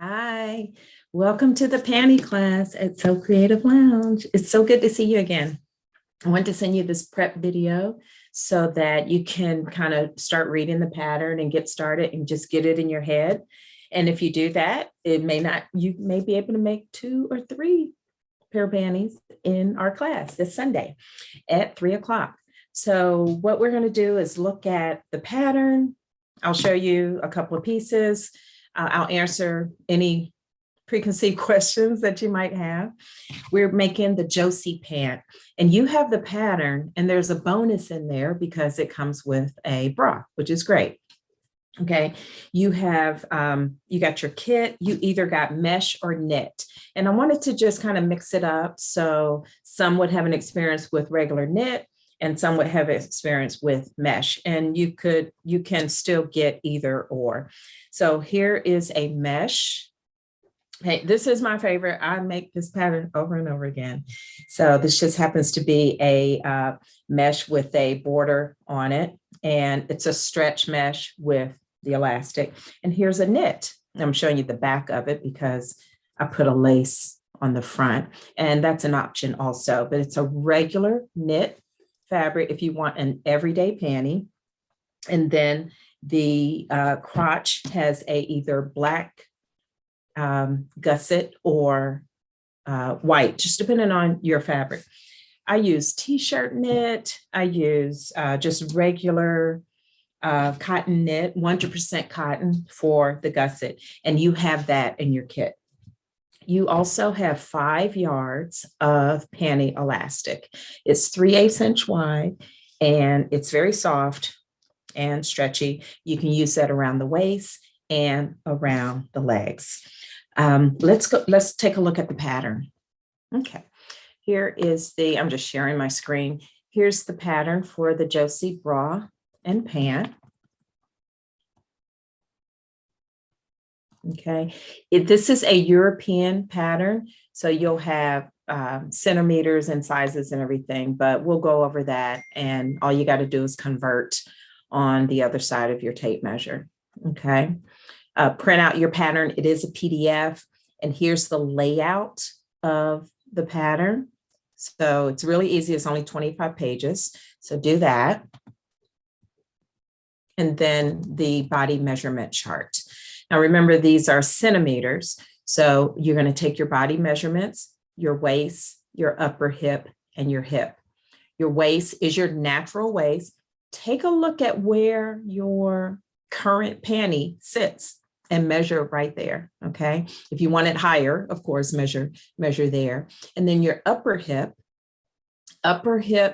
Hi, welcome to the panty class at So Creative Lounge. It's so good to see you again. I want to send you this prep video so that you can kind of start reading the pattern and get started and just get it in your head. And if you do that, you may be able to make 2 or 3 pair of panties in our class this Sunday at 3 o'clock. So what we're going to do is look at the pattern. I'll show you a couple of pieces. I'll answer any preconceived questions that you might have. We're making the Josey Pant, and you have the pattern, and there's a bonus in there because it comes with a bra, which is great. Okay, you got your kit. You either got mesh or knit, and I wanted to just kind of mix it up so some would have an experience with regular knit and some would have experience with mesh, and you can still get either or. So here is a mesh. Hey, this is my favorite. I make this pattern over and over again. So this just happens to be a mesh with a border on it, and it's a stretch mesh with the elastic. And here's a knit. I'm showing you the back of it because I put a lace on the front, and that's an option also, but it's a regular knit fabric if you want an everyday panty. And then the crotch has a either black gusset or white, just depending on your fabric. I use t-shirt knit. I use just regular cotton knit, 100% cotton for the gusset, and you have that in your kit. You also have 5 yards of panty elastic. It's 3/8 inch wide, and it's very soft and stretchy. You can use that around the waist and around the legs. Let's take a look at the pattern. Okay, here is I'm just sharing my screen. Here's the pattern for the Josey bra and pant. Okay, this is a European pattern, so you'll have centimeters and sizes and everything, but we'll go over that, and all you got to do is convert on the other side of your tape measure. Okay, print out your pattern. It is a PDF, and here's the layout of the pattern. So it's really easy. It's only 25 pages, so do that. And then the body measurement chart. Now, remember, these are centimeters. So you're going to take your body measurements, your waist, your upper hip, and your hip. Your waist is your natural waist. Take a look at where your current panty sits and measure right there. Okay. If you want it higher, of course, measure there. And then your upper hip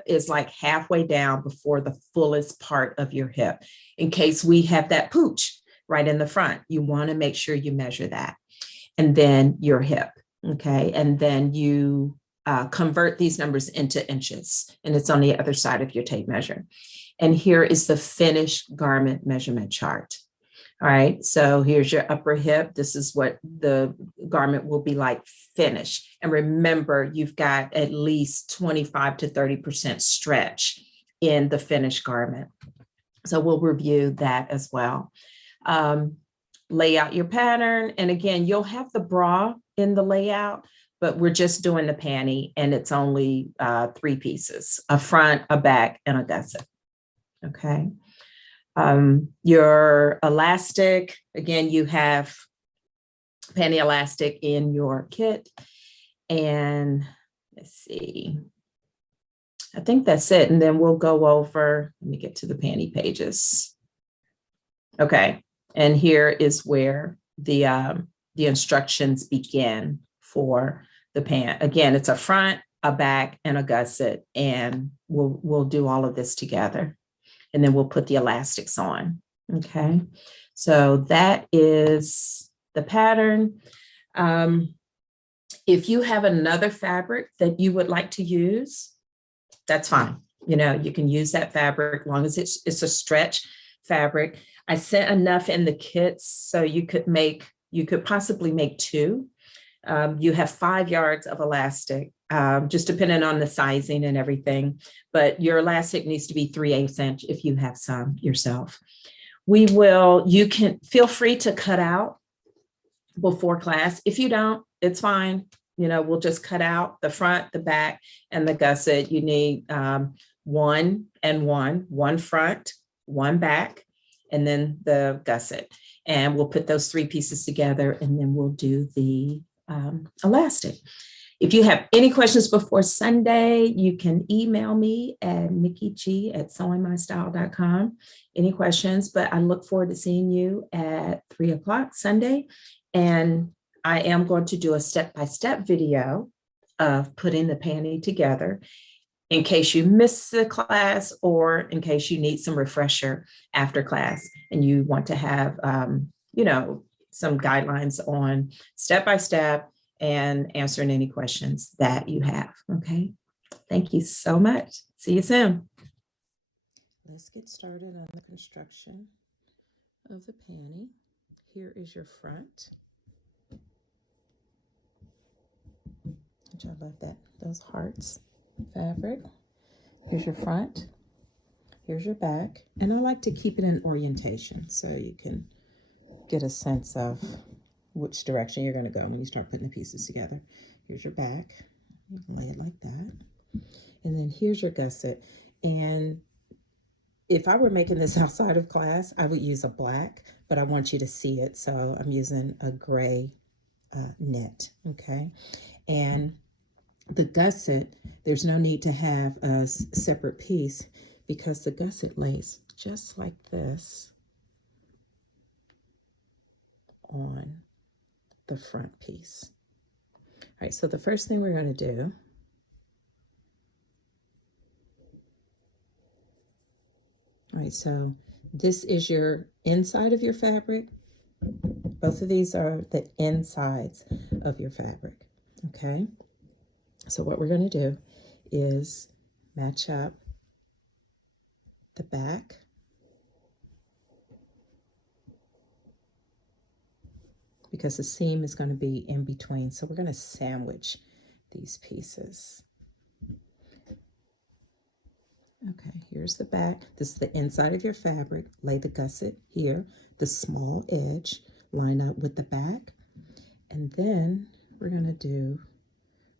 is like halfway down before the fullest part of your hip. In case we have that pooch right in the front, you want to make sure you measure that. And then your hip. Okay. And then you convert these numbers into inches, and it's on the other side of your tape measure. And here is the finished garment measurement chart. All right. So here's your upper hip. This is what the garment will be like finished. And remember, you've got at least 25 to 30% stretch in the finished garment. So we'll review that as well. Lay out your pattern. And again, you'll have the bra in the layout, but we're just doing the panty, and it's only 3 pieces, a front, a back, and a gusset. Okay. Your elastic, again, you have panty elastic in your kit. And let's see, I think that's it. And then we'll go over, let me get to the panty pages. Okay. And here is where the instructions begin for the pant. Again, it's a front, a back, and a gusset, and we'll do all of this together, and then we'll put the elastics on. Okay, so that is the pattern. If you have another fabric that you would like to use, that's fine. You know, you can use that fabric as long as it's a stretch fabric. I sent enough in the kits so you could possibly make 2. You have 5 yards of elastic, just depending on the sizing and everything, but your elastic needs to be 3/8 inch if you have some yourself. You can feel free to cut out before class. If you don't, it's fine. You know, we'll just cut out the front, the back, and the gusset. You need one and one front, one back, and then the gusset. And we'll put those three pieces together, and then we'll do the elastic. If you have any questions before Sunday, you can email me at nikkig@sewingmystyle.com. Any questions, but I look forward to seeing you at 3 o'clock Sunday. And I am going to do a step-by-step video of putting the panty together in case you miss the class or in case you need some refresher after class and you want to have, some guidelines on step-by-step and answering any questions that you have. Okay. Thank you so much. See you soon. Let's get started on the construction of the panty. Here is your front. Which I love that, those hearts fabric. Here's your front. Here's your back. And I like to keep it in orientation so you can get a sense of which direction you're going to go when you start putting the pieces together. Here's your back. You can lay it like that. And then here's your gusset. And if I were making this outside of class, I would use a black, but I want you to see it. So I'm using a gray net, okay? And the gusset, there's no need to have a separate piece because the gusset lays just like this on the front piece. All right, so the first thing we're going to do so this is your inside of your fabric. Both of these are the insides of your fabric, okay? So what we're going to do is match up the back because the seam is going to be in between. So we're going to sandwich these pieces. Okay, here's the back. This is the inside of your fabric. Lay the gusset here, the small edge, line up with the back. And then we're going to do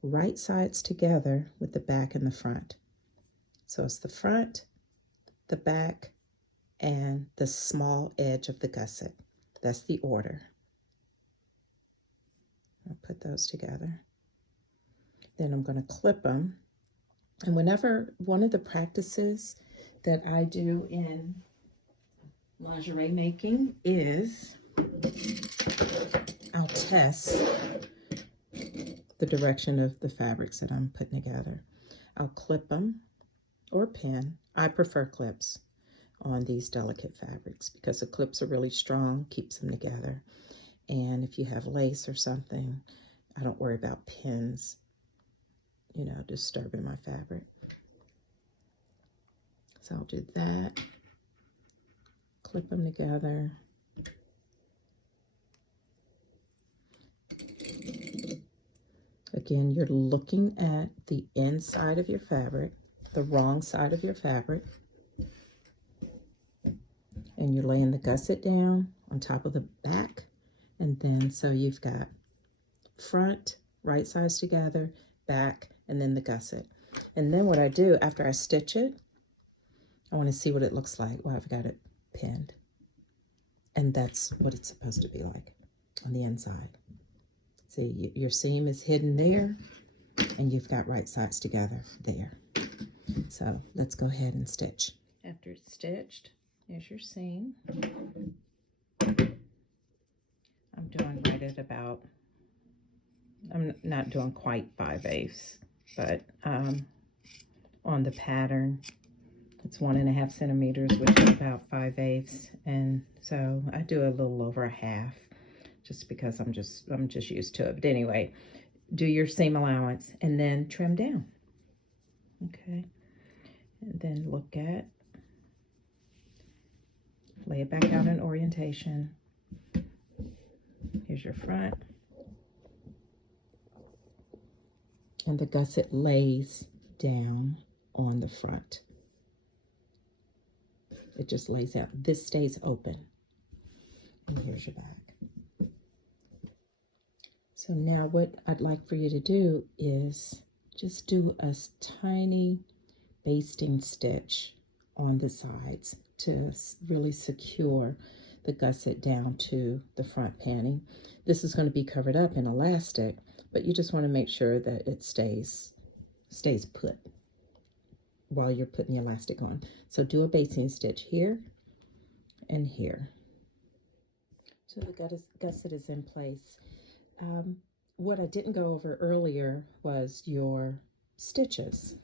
right sides together with the back and the front. So it's the front, the back, and the small edge of the gusset. That's the order. I'll put those together. Then I'm going to clip them. And whenever one of the practices that I do in lingerie making is I'll test the direction of the fabrics that I'm putting together. I'll clip them or pin. I prefer clips on these delicate fabrics because the clips are really strong, keeps them together. And if you have lace or something, I don't worry about pins, disturbing my fabric. So I'll do that, clip them together. Again, you're looking at the inside of your fabric, the wrong side of your fabric, and you're laying the gusset down on top of the back. And then so you've got front, right sides together, back, and then the gusset. And then what I do after I stitch it, I want to see what it looks like. Well, I've got it pinned. And that's what it's supposed to be like on the inside. See, your seam is hidden there, and you've got right sides together there. So let's go ahead and stitch. After it's stitched, here's your seam. I'm doing right at about, I'm not doing quite 5/8, but on the pattern, it's 1.5 centimeters, which is about 5/8. And so I do a little over a half just because I'm just used to it. But anyway, do your seam allowance and then trim down. Okay. And then lay it back out in orientation. Here's your front. And the gusset lays down on the front. It just lays out. This stays open. And here's your back. So now what I'd like for you to do is just do a tiny basting stitch on the sides to really secure the gusset down to the front panty. This is going to be covered up in elastic, but you just want to make sure that it stays put while you're putting the elastic on. So do a basting stitch here and here. So the gusset is in place. What I didn't go over earlier was your stitches.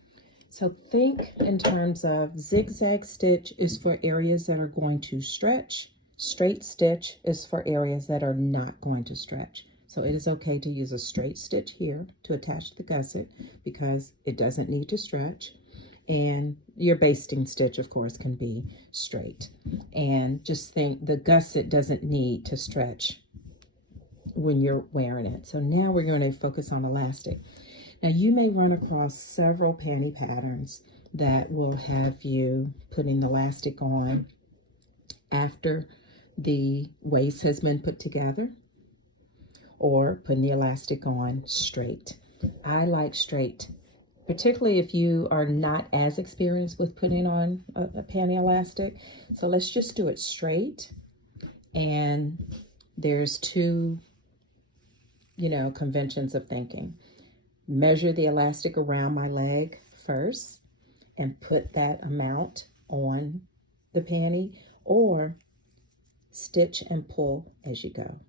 So think in terms of zigzag stitch is for areas that are going to stretch. Straight stitch is for areas that are not going to stretch. So it is okay to use a straight stitch here to attach the gusset because it doesn't need to stretch. And your basting stitch, of course, can be straight. And just think the gusset doesn't need to stretch when you're wearing it. So now we're going to focus on elastic. Now you may run across several panty patterns that will have you putting the elastic on after the waist has been put together, or putting the elastic on straight. I like straight, particularly if you are not as experienced with putting on a panty elastic. So let's just do it straight. And there's two, conventions of thinking. Measure the elastic around my leg first and put that amount on the panty, or stitch and pull as you go.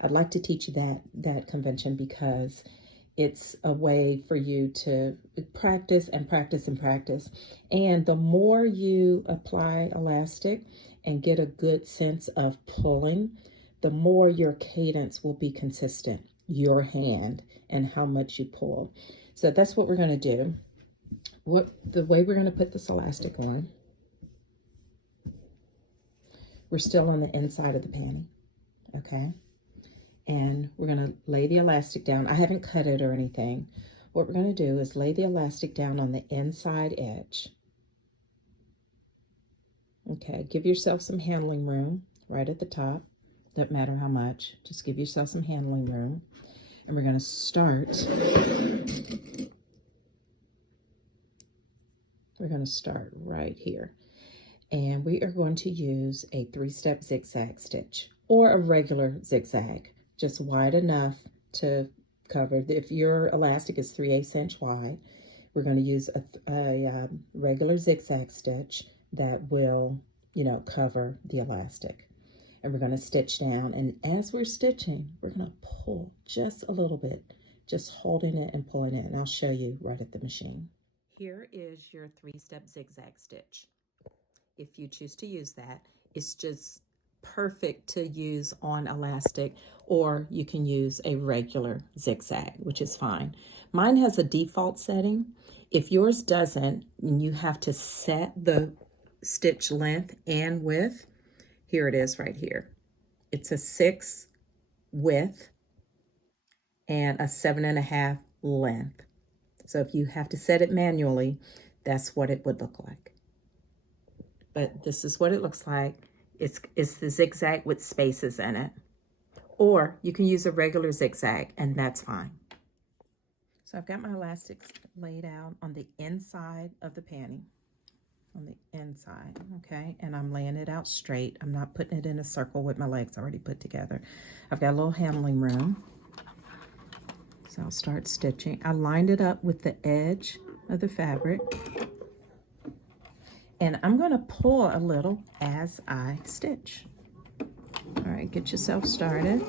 I'd like to teach you that convention because it's a way for you to practice and practice and practice. And the more you apply elastic and get a good sense of pulling, the more your cadence will be consistent, your hand and how much you pull. So that's what we're going to do. The way we're going to put this elastic on, we're still on the inside of the panty, okay? And we're going to lay the elastic down. I haven't cut it or anything. What we're going to do is lay the elastic down on the inside edge. Okay, give yourself some handling room right at the top. Doesn't matter how much, just give yourself some handling room. And we're going to start. We're going to start right here. And we are going to use a 3-step zigzag stitch or a regular zigzag, just wide enough to cover. If your elastic is 3/8 inch wide, we're going to use a regular zigzag stitch that will, cover the elastic. And we're going to stitch down. And as we're stitching, we're going to pull just a little bit, just holding it and pulling it. And I'll show you right at the machine. Here is your 3-step zigzag stitch. If you choose to use that, it's just perfect to use on elastic, or you can use a regular zigzag, which is fine. Mine has a default setting. If yours doesn't, and you have to set the stitch length and width, here it is right here. It's a 6 width and a 7.5 length. So if you have to set it manually, that's what it would look like. But this is what it looks like. It's the zigzag with spaces in it. Or you can use a regular zigzag, and that's fine. So I've got my elastics laid out on the inside of the panty. On the inside, okay? And I'm laying it out straight. I'm not putting it in a circle with my legs already put together. I've got a little handling room. So I'll start stitching. I lined it up with the edge of the fabric. And I'm going to pull a little as I stitch. All right, get yourself started.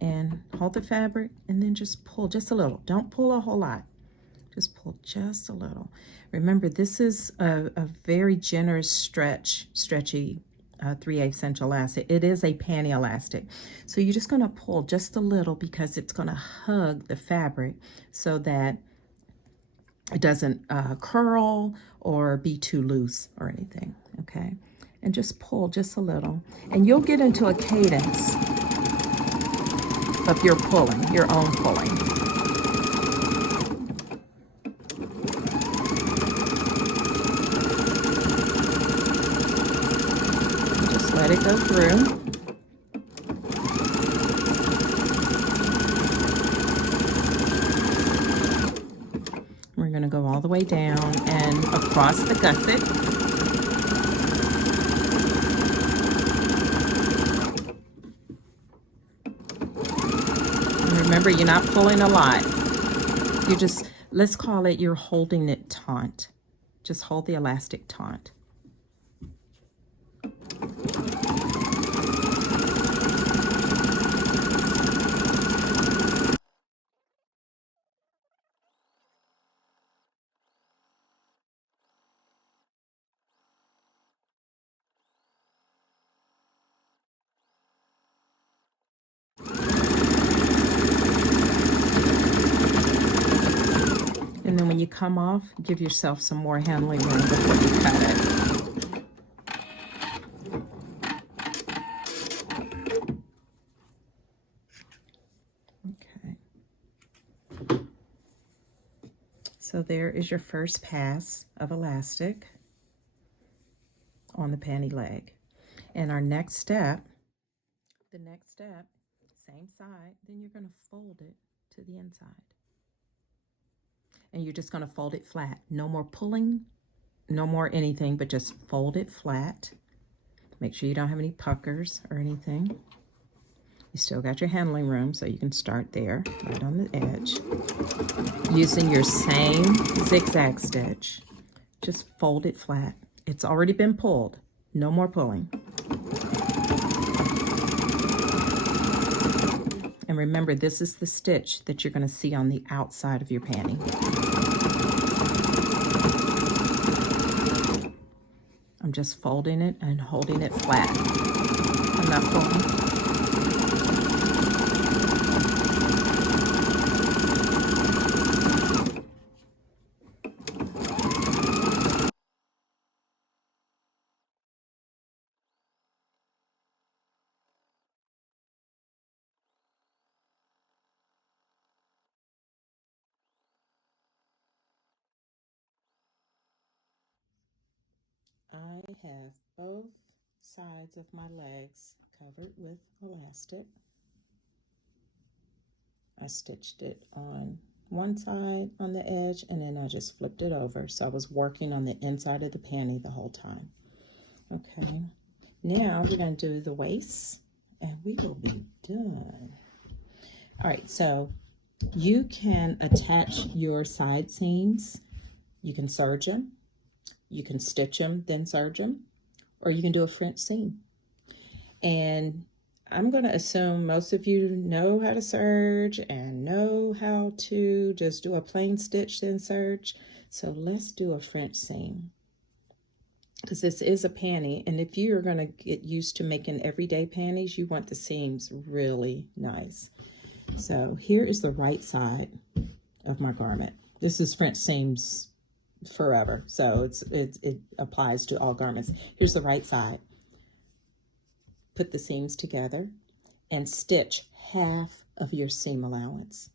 And hold the fabric and then just pull just a little. Don't pull a whole lot. Just pull just a little. Remember, this is a very generous stretchy 3/8 inch elastic. It is a panty elastic. So you're just going to pull just a little because it's going to hug the fabric so that it doesn't curl or be too loose or anything, okay? And just pull just a little. And you'll get into a cadence of your pulling, your own pulling. Just let it go through. We're going to go all the way down and across the gusset. And remember, you're not pulling a lot. You just, let's call it, you're holding it taut. Just hold the elastic taut. And then when you come off, give yourself some more handling room before you cut it. Okay. So there is your first pass of elastic on the panty leg. And our next step, same side, then you're going to fold it to the inside. And you're just going to fold it flat. No more pulling, no more anything, but just fold it flat. Make sure you don't have any puckers or anything. You still got your handling room, so you can start there, right on the edge. Using your same zigzag stitch, just fold it flat. It's already been pulled. No more pulling. And remember, this is the stitch that you're going to see on the outside of your panty. I'm just folding it and holding it flat. I'm not pulling. I have both sides of my legs covered with elastic. I stitched it on one side on the edge and then I just flipped it over. So I was working on the inside of the panty the whole time. Okay, now we're going to do the waist and we will be done. All right, so you can attach your side seams. You can serge them. You can stitch them, then serge them, or you can do a French seam. And I'm going to assume most of you know how to serge and know how to just do a plain stitch, then serge. So let's do a French seam, because this is a panty. And if you're going to get used to making everyday panties, you want the seams really nice. So here is the right side of my garment. This is French seams forever, so it applies to all garments. Here's the right side. Put the seams together and stitch half of your seam allowance.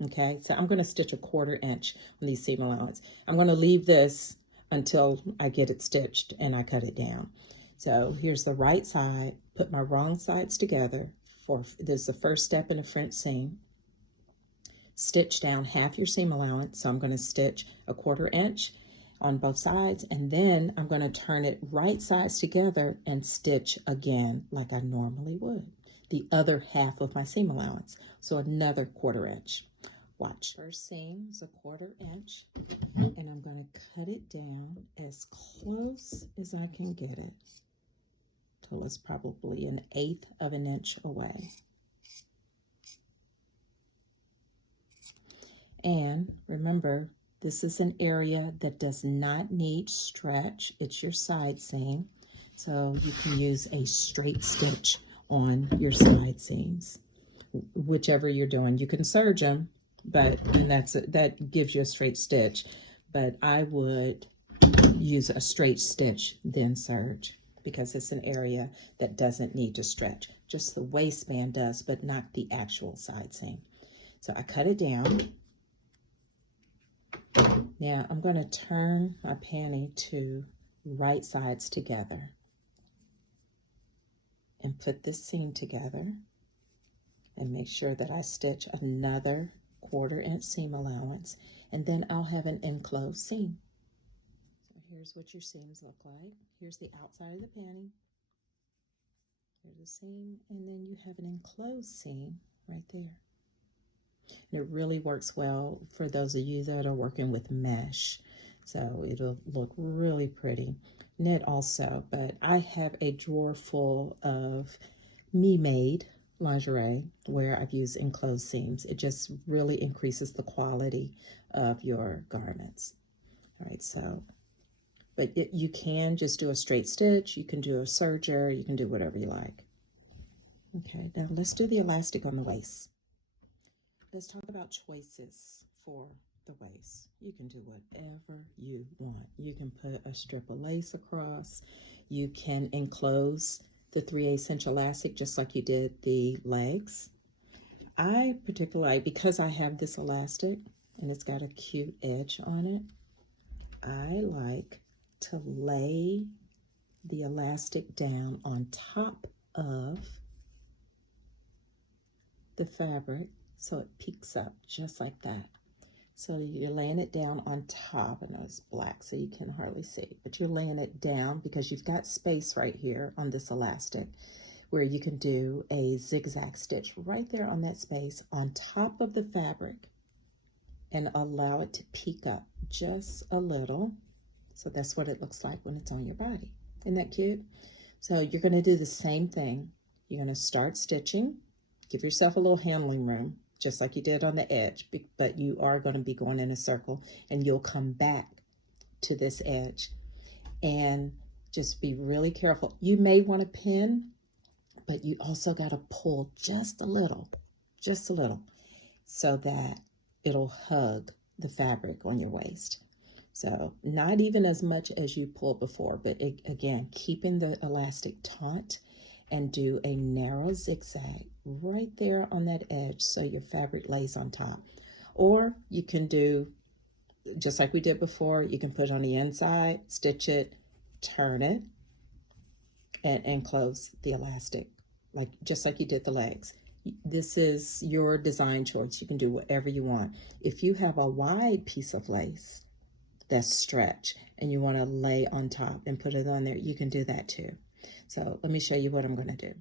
Okay, so I'm going to stitch a 1/4 inch on these seam allowance. I'm going to leave this until I get it stitched and I cut it down. So here's the right side. Put my wrong sides together. This is the first step in a French seam. Stitch down half your seam allowance. So I'm going to stitch a 1/4 inch on both sides, and then I'm going to turn it right sides together and stitch again like I normally would. The other half of my seam allowance. So another 1/4 inch. Watch. First seam is a 1/4 inch, and I'm going to cut it down as close as I can get it till it's probably 1/8 of an inch away. And remember, this is an area that does not need stretch. It's your side seam. So you can use a straight stitch on your side seams, whichever you're doing. You can serge them, but that gives you a straight stitch. But I would use a straight stitch, then serge, because it's an area that doesn't need to stretch. Just the waistband does, but not the actual side seam. So I cut it down. Now I'm going to turn my panty to right sides together. and put this seam together and make sure that I stitch another 1/4 inch seam allowance, and then I'll have an enclosed seam. So here's what your seams look like. Here's the outside of the panty. Here's the seam, and then you have an enclosed seam right there. And it really works well for those of you that are working with mesh. So it'll look really pretty. Knit also, but I have a drawer full of me-made lingerie where I've used enclosed seams. It just really increases the quality of your garments. All right, so, but you can just do a straight stitch, you can do a serger, you can do whatever you like. Okay, now let's do the elastic on the waist. Let's talk about choices for the waist. You can do whatever you want. You can put a strip of lace across. You can enclose the 3/8 inch elastic just like you did the legs. I particularly, because I have this elastic and it's got a cute edge on it, I like to lay the elastic down on top of the fabric so it peeks up just like that. So you're laying it down on top. I know it's black so you can hardly see, but you're laying it down because you've got space right here on this elastic where you can do a zigzag stitch right there on that space on top of the fabric and allow it to peek up just a little. So that's what it looks like when it's on your body. Isn't that cute? So you're going to do the same thing. You're going to start stitching. Give yourself a little handling room, just like you did on the edge, but you are going to be going in a circle, and you'll come back to this edge. And just be really careful. You may want to pin, but you also got to pull just a little, so that it'll hug the fabric on your waist. So not even as much as you pulled before, but again, keeping the elastic taut, and do a narrow zigzag right there on that edge so your fabric lays on top. Or you can do, just like we did before, you can put on the inside, stitch it, turn it, and close the elastic, just like you did the legs. This is your design choice. You can do whatever you want. If you have a wide piece of lace that's stretch and you want to lay on top and put it on there, you can do that too. So let me show you what I'm going to do.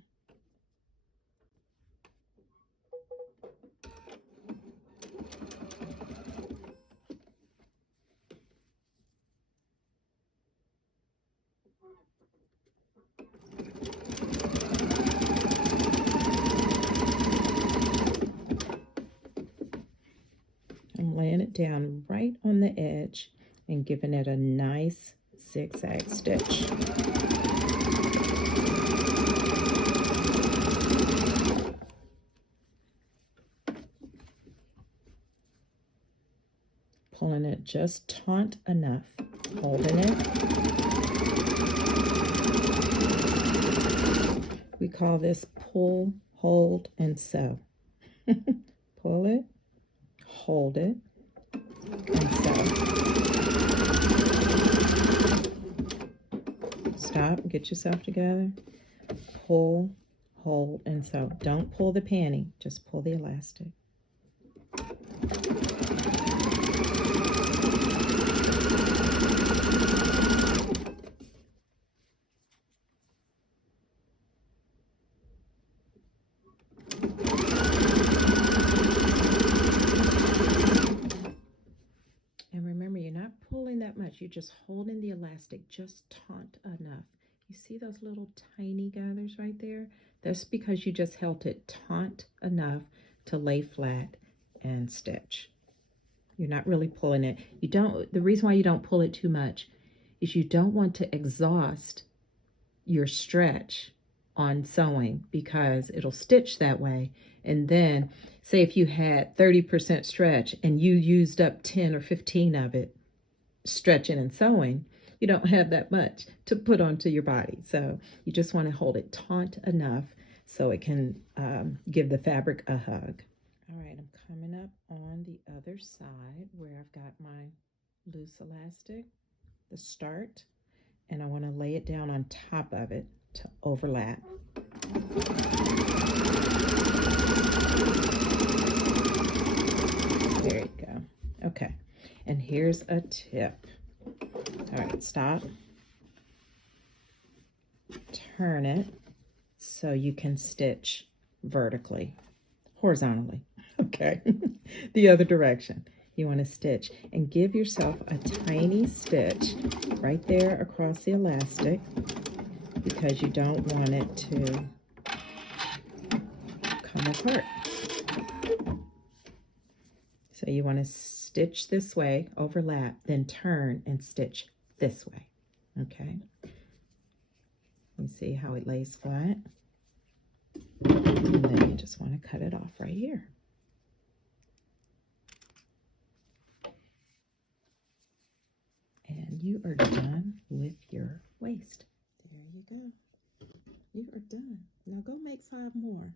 I'm laying it down right on the edge and giving it a nice zigzag stitch. Pulling it just taut enough, holding it. We call this pull, hold, and sew. Pull it, hold it, and sew. Stop, get yourself together. Pull, hold, and sew. Don't pull the panty, just pull the elastic. And remember, you're not pulling that much. You're just holding the elastic just taut enough. You see those little tiny gathers right there? That's because you just held it taut enough to lay flat and stitch. You're not really pulling it. You don't. The reason why you don't pull it too much is you don't want to exhaust your stretch on sewing, because it'll stitch that way. And then say if you had 30% stretch and you used up 10 or 15 of it stretching and sewing, you don't have that much to put onto your body. So you just want to hold it taut enough so it can give the fabric a hug. All right, I'm coming up on the other side where I've got my loose elastic, the start, and I want to lay it down on top of it to overlap. There you go. Okay, and here's a tip. All right, stop. Turn it so you can stitch vertically, horizontally. Okay, the other direction. You want to stitch and give yourself a tiny stitch right there across the elastic because you don't want it to come apart. So you want to stitch this way, overlap, then turn and stitch this way. Okay. You see how it lays flat? And then you just want to cut it off right here. And you are done with your waist. There you go. You are done. Now go make 5 more.